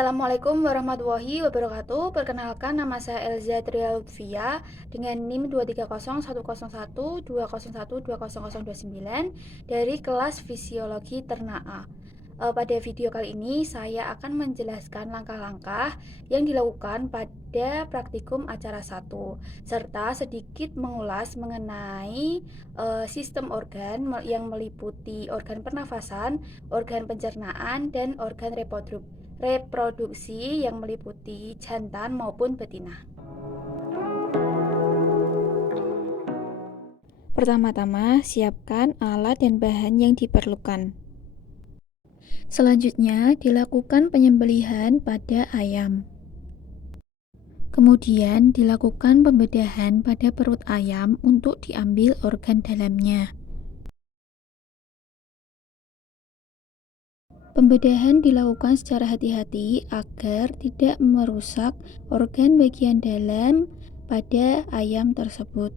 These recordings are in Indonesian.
Assalamualaikum warahmatullahi wabarakatuh. Perkenalkan, nama saya Elza Tria Lutfia dengan NIM 230101201200299 dari kelas Fisiologi Ternak A. Pada video kali ini saya akan menjelaskan langkah-langkah yang dilakukan pada praktikum acara 1 serta sedikit mengulas mengenai sistem organ yang meliputi organ pernafasan, organ pencernaan, dan organ reproduksi yang meliputi jantan maupun betina. Pertama-tama, siapkan alat dan bahan yang diperlukan. Selanjutnya, dilakukan penyembelihan pada ayam. Kemudian, dilakukan pembedahan pada perut ayam untuk diambil organ dalamnya. Pembedahan dilakukan secara hati-hati agar tidak merusak organ bagian dalam pada ayam tersebut.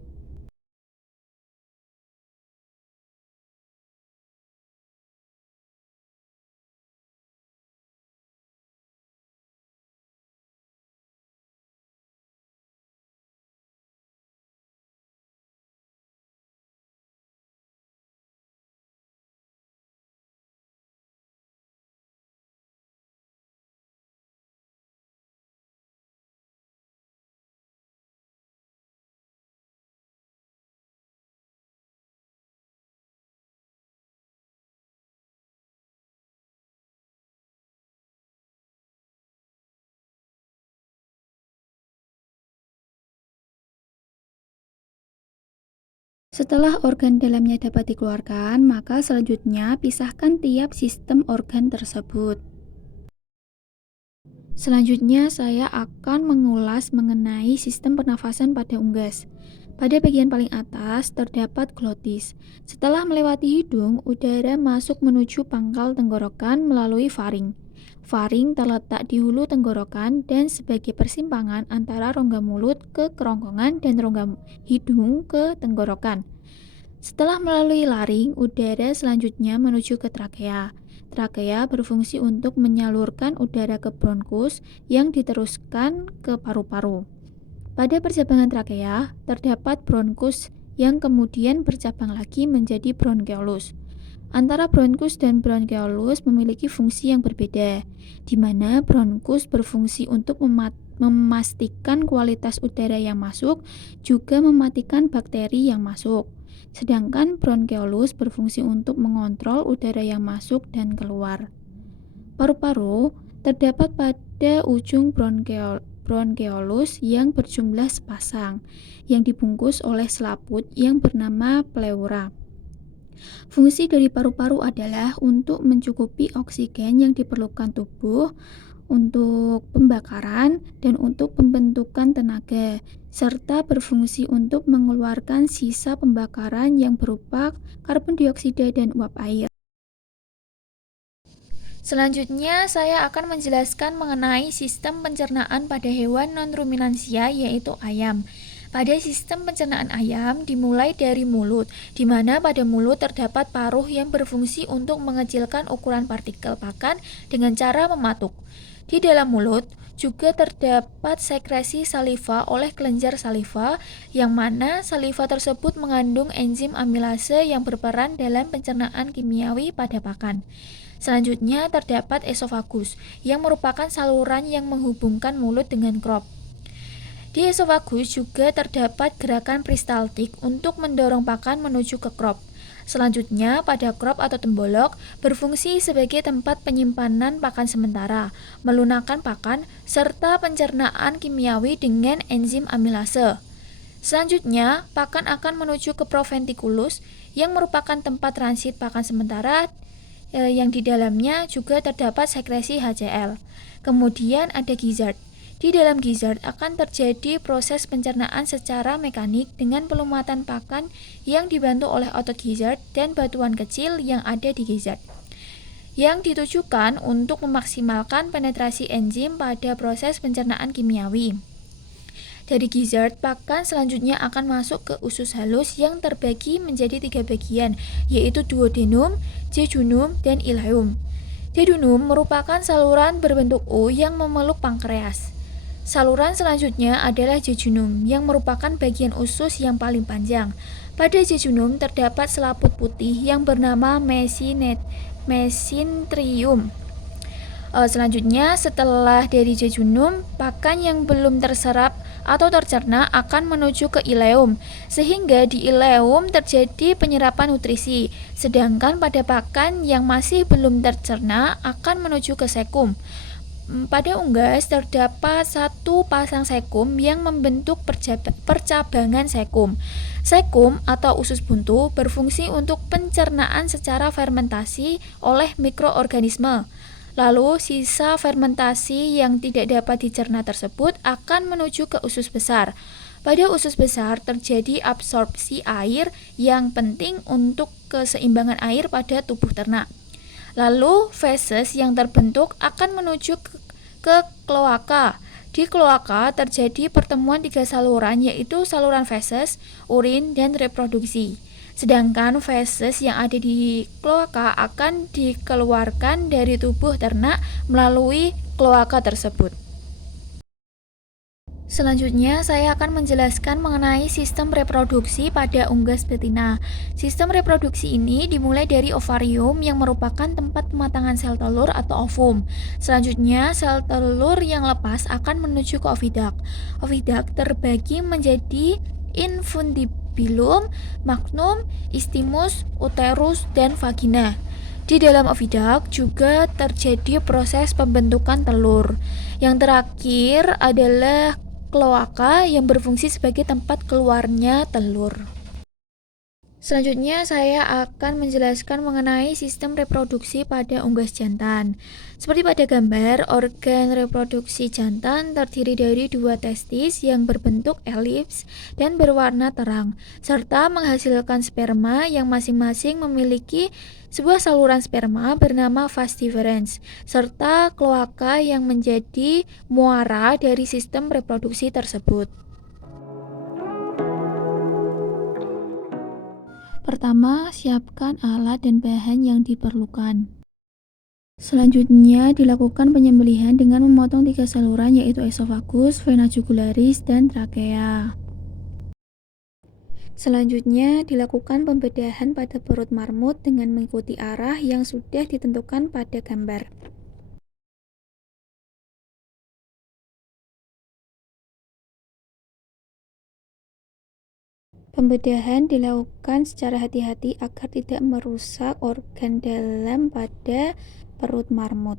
Setelah organ dalamnya dapat dikeluarkan, maka selanjutnya pisahkan tiap sistem organ tersebut. Selanjutnya saya akan mengulas mengenai sistem pernafasan pada unggas. Pada bagian paling atas terdapat glotis. Setelah melewati hidung, udara masuk menuju pangkal tenggorokan melalui faring. Faring terletak di hulu tenggorokan dan sebagai persimpangan antara rongga mulut ke kerongkongan dan rongga hidung ke tenggorokan. Setelah melalui laring, udara selanjutnya menuju ke trakea. Trakea berfungsi untuk menyalurkan udara ke bronkus yang diteruskan ke paru-paru. Pada percabangan trakea, terdapat bronkus yang kemudian bercabang lagi menjadi bronkeolus. Antara bronkus dan bronkeolus memiliki fungsi yang berbeda, di mana bronkus berfungsi untuk memastikan kualitas udara yang masuk, juga mematikan bakteri yang masuk. Sedangkan bronkeolus berfungsi untuk mengontrol udara yang masuk dan keluar. Paru-paru terdapat pada ujung bronkeolus yang berjumlah sepasang, yang dibungkus oleh selaput yang bernama pleura. Fungsi dari paru-paru adalah untuk mencukupi oksigen yang diperlukan tubuh untuk pembakaran dan untuk pembentukan tenaga, serta berfungsi untuk mengeluarkan sisa pembakaran yang berupa karbon dioksida dan uap air. Selanjutnya, saya akan menjelaskan mengenai sistem pencernaan pada hewan non-ruminansia, yaitu ayam. Pada sistem pencernaan ayam dimulai dari mulut, di mana pada mulut terdapat paruh yang berfungsi untuk mengecilkan ukuran partikel pakan dengan cara mematuk. Di dalam mulut juga terdapat sekresi saliva oleh kelenjar saliva, yang mana saliva tersebut mengandung enzim amilase yang berperan dalam pencernaan kimiawi pada pakan. Selanjutnya terdapat esofagus, yang merupakan saluran yang menghubungkan mulut dengan crop. Di esofagus juga terdapat gerakan peristaltik untuk mendorong pakan menuju ke crop. Selanjutnya, pada crop atau tembolok berfungsi sebagai tempat penyimpanan pakan sementara, melunakkan pakan, serta pencernaan kimiawi dengan enzim amilase. Selanjutnya, pakan akan menuju ke proventriculus yang merupakan tempat transit pakan sementara yang di dalamnya juga terdapat sekresi HCl. Kemudian ada gizzard. Di dalam gizzard akan terjadi proses pencernaan secara mekanik dengan pelumatan pakan yang dibantu oleh otot gizzard dan batuan kecil yang ada di gizzard, yang ditujukan untuk memaksimalkan penetrasi enzim pada proses pencernaan kimiawi. Dari gizzard, pakan selanjutnya akan masuk ke usus halus yang terbagi menjadi 3 bagian, yaitu duodenum, jejunum, dan ileum. Jejunum merupakan saluran berbentuk U yang memeluk pankreas. Saluran selanjutnya adalah jejunum, yang merupakan bagian usus yang paling panjang. Pada jejunum terdapat selaput putih yang bernama mesenterium. Selanjutnya, setelah dari jejunum, pakan yang belum terserap atau tercerna akan menuju ke ileum, sehingga di ileum terjadi penyerapan nutrisi, sedangkan pada pakan yang masih belum tercerna akan menuju ke sekum. Pada unggas terdapat satu pasang sekum yang membentuk percabangan sekum. Sekum atau usus buntu berfungsi untuk pencernaan secara fermentasi oleh mikroorganisme. Lalu sisa fermentasi yang tidak dapat dicerna tersebut akan menuju ke usus besar. Pada usus besar terjadi absorpsi air yang penting untuk keseimbangan air pada tubuh ternak. Lalu feses yang terbentuk akan menuju ke kloaka. Di kloaka terjadi pertemuan tiga saluran, yaitu saluran feses, urin, dan reproduksi. Sedangkan feses yang ada di kloaka akan dikeluarkan dari tubuh ternak melalui kloaka tersebut. Selanjutnya, saya akan menjelaskan mengenai sistem reproduksi pada unggas betina. Sistem reproduksi ini dimulai dari ovarium yang merupakan tempat pematangan sel telur atau ovum. Selanjutnya, sel telur yang lepas akan menuju ke ovidak. Ovidak terbagi menjadi infundibilum, magnum, istimus, uterus, dan vagina. Di dalam ovidak juga terjadi proses pembentukan telur. Yang terakhir adalah kloaka yang berfungsi sebagai tempat keluarnya telur. Selanjutnya saya akan menjelaskan mengenai sistem reproduksi pada unggas jantan. Seperti pada gambar, organ reproduksi jantan terdiri dari dua testis yang berbentuk elips dan berwarna terang, serta menghasilkan sperma yang masing-masing memiliki sebuah saluran sperma bernama vas deferens, serta kloaka yang menjadi muara dari sistem reproduksi tersebut. Pertama, siapkan alat dan bahan yang diperlukan. Selanjutnya, dilakukan penyembelihan dengan memotong tiga saluran, yaitu esofagus, vena jugularis, dan trakea. Selanjutnya, dilakukan pembedahan pada perut marmut dengan mengikuti arah yang sudah ditentukan pada gambar. Pembedahan dilakukan secara hati-hati agar tidak merusak organ dalam pada perut marmut.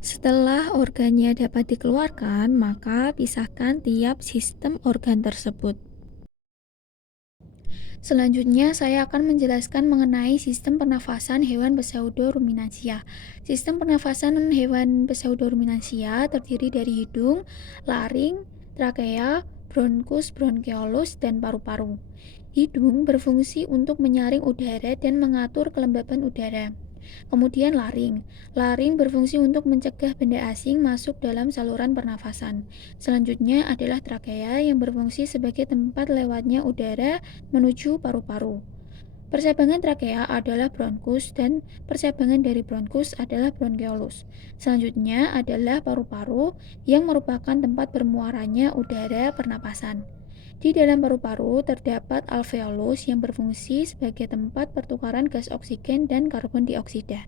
Setelah organnya dapat dikeluarkan, maka pisahkan tiap sistem organ tersebut. Selanjutnya, saya akan menjelaskan mengenai sistem pernafasan hewan pseudoruminansia. Sistem pernafasan hewan pseudoruminansia terdiri dari hidung, laring, trakea, bronkus, bronkeolus, dan paru-paru. Hidung berfungsi untuk menyaring udara dan mengatur kelembapan udara. Kemudian laring. Laring berfungsi untuk mencegah benda asing masuk dalam saluran pernafasan. Selanjutnya adalah trakea yang berfungsi sebagai tempat lewatnya udara menuju paru-paru. Percabangan trakea adalah bronkus dan percabangan dari bronkus adalah bronkeolus. Selanjutnya adalah paru-paru yang merupakan tempat bermuaranya udara pernapasan. Di dalam paru-paru terdapat alveolus yang berfungsi sebagai tempat pertukaran gas oksigen dan karbon dioksida.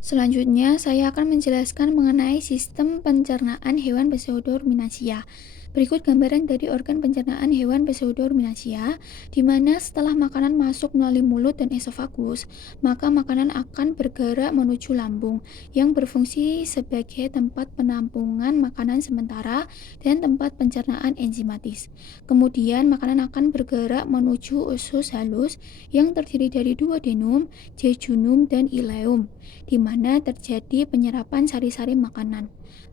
Selanjutnya, saya akan menjelaskan mengenai sistem pencernaan hewan pseudoruminansia. Berikut gambaran dari organ pencernaan hewan pseudoruminansia, di mana setelah makanan masuk melalui mulut dan esofagus, maka makanan akan bergerak menuju lambung yang berfungsi sebagai tempat penampungan makanan sementara dan tempat pencernaan enzimatis. Kemudian makanan akan bergerak menuju usus halus yang terdiri dari duodenum, jejunum, dan ileum, di mana terjadi penyerapan sari-sari makanan.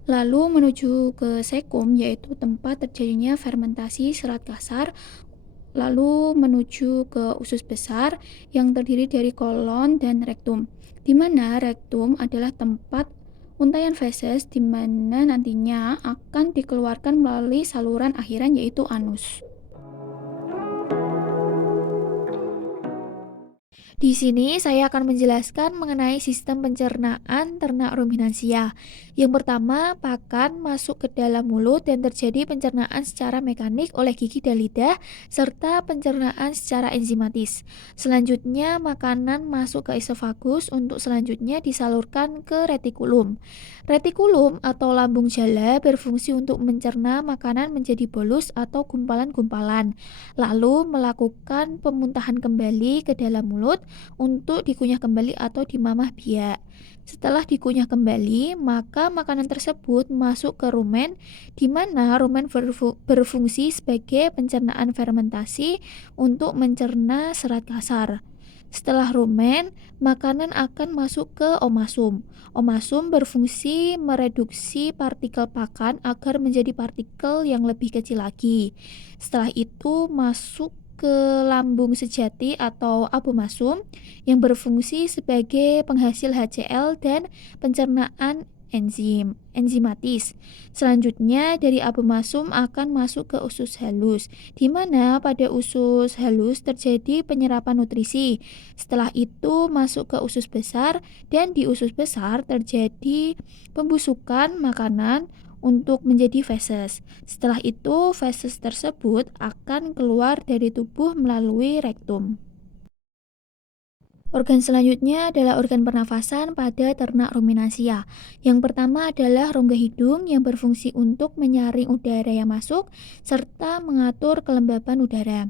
Lalu menuju ke sekum, yaitu tempat terjadinya fermentasi serat kasar, lalu menuju ke usus besar yang terdiri dari kolon dan rektum, di mana rektum adalah tempat untaian feses di mana nantinya akan dikeluarkan melalui saluran akhiran yaitu anus. Di sini saya akan menjelaskan mengenai sistem pencernaan ternak ruminansia. Yang pertama, pakan masuk ke dalam mulut dan terjadi pencernaan secara mekanik oleh gigi dan lidah, serta pencernaan secara enzimatis. Selanjutnya, makanan masuk ke esofagus untuk selanjutnya disalurkan ke retikulum. Retikulum atau lambung jala berfungsi untuk mencerna makanan menjadi bolus atau gumpalan-gumpalan, lalu melakukan pemuntahan kembali ke dalam mulut untuk dikunyah kembali atau dimamah biak. Setelah dikunyah kembali, maka makanan tersebut masuk ke rumen, di mana rumen berfungsi sebagai pencernaan fermentasi untuk mencerna serat kasar. Setelah rumen, makanan akan masuk ke omasum. Omasum berfungsi mereduksi partikel pakan agar menjadi partikel yang lebih kecil lagi. Setelah itu masuk ke lambung sejati atau abomasum yang berfungsi sebagai penghasil HCl dan pencernaan enzimatis. Selanjutnya dari abomasum akan masuk ke usus halus, di mana pada usus halus terjadi penyerapan nutrisi. Setelah itu masuk ke usus besar dan di usus besar terjadi pembusukan makanan untuk menjadi feses. Setelah itu, feses tersebut akan keluar dari tubuh melalui rektum. Organ selanjutnya adalah organ pernafasan pada ternak ruminansia. Yang pertama adalah rongga hidung yang berfungsi untuk menyaring udara yang masuk serta mengatur kelembapan udara.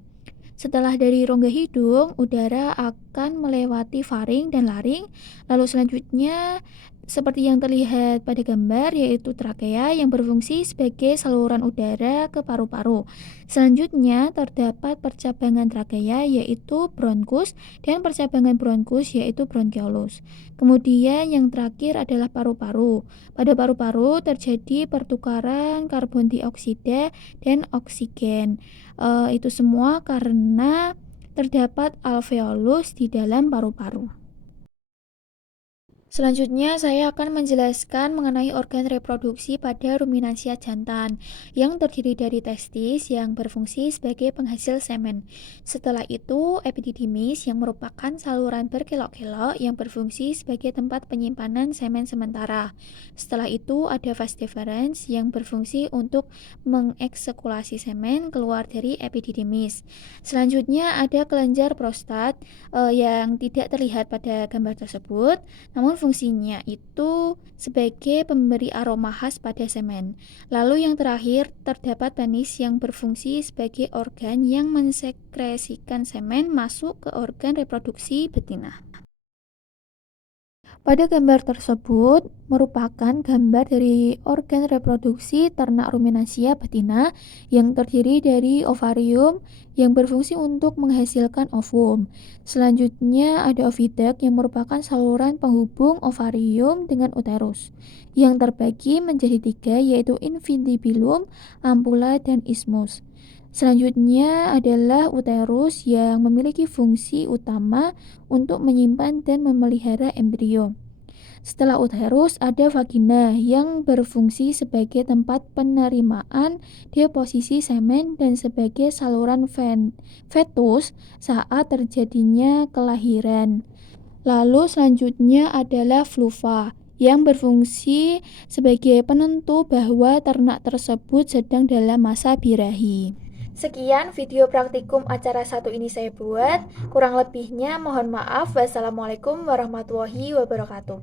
Setelah dari rongga hidung, udara akan melewati faring dan laring, lalu selanjutnya seperti yang terlihat pada gambar yaitu trakea yang berfungsi sebagai saluran udara ke paru-paru. Selanjutnya terdapat percabangan trakea yaitu bronkus dan percabangan bronkus yaitu bronkiolus. Kemudian yang terakhir adalah paru-paru. Pada paru-paru terjadi pertukaran karbon dioksida dan oksigen. Itu semua karena terdapat alveolus di dalam paru-paru. Selanjutnya, saya akan menjelaskan mengenai organ reproduksi pada ruminansia jantan yang terdiri dari testis yang berfungsi sebagai penghasil semen. Setelah itu, epididymis yang merupakan saluran berkelok-kelok yang berfungsi sebagai tempat penyimpanan semen sementara. Setelah itu, ada vas deferens yang berfungsi untuk mengekskulasi semen keluar dari epididymis. Selanjutnya, ada kelenjar prostat yang tidak terlihat pada gambar tersebut, namun fungsinya itu sebagai pemberi aroma khas pada semen. Lalu yang terakhir, terdapat penis yang berfungsi sebagai organ yang mensekresikan semen masuk ke organ reproduksi betina. Pada gambar tersebut merupakan gambar dari organ reproduksi ternak ruminansia betina yang terdiri dari ovarium yang berfungsi untuk menghasilkan ovum. Selanjutnya ada oviduct yang merupakan saluran penghubung ovarium dengan uterus yang terbagi menjadi tiga yaitu infundibulum, ampulla, dan isthmus. Selanjutnya adalah uterus yang memiliki fungsi utama untuk menyimpan dan memelihara embrio. Setelah uterus ada vagina yang berfungsi sebagai tempat penerimaan deposisi semen dan sebagai saluran fetus saat terjadinya kelahiran. Lalu selanjutnya adalah vulva yang berfungsi sebagai penentu bahwa ternak tersebut sedang dalam masa birahi. Sekian video praktikum acara satu ini saya buat. Kurang lebihnya mohon maaf. Wassalamualaikum warahmatullahi wabarakatuh.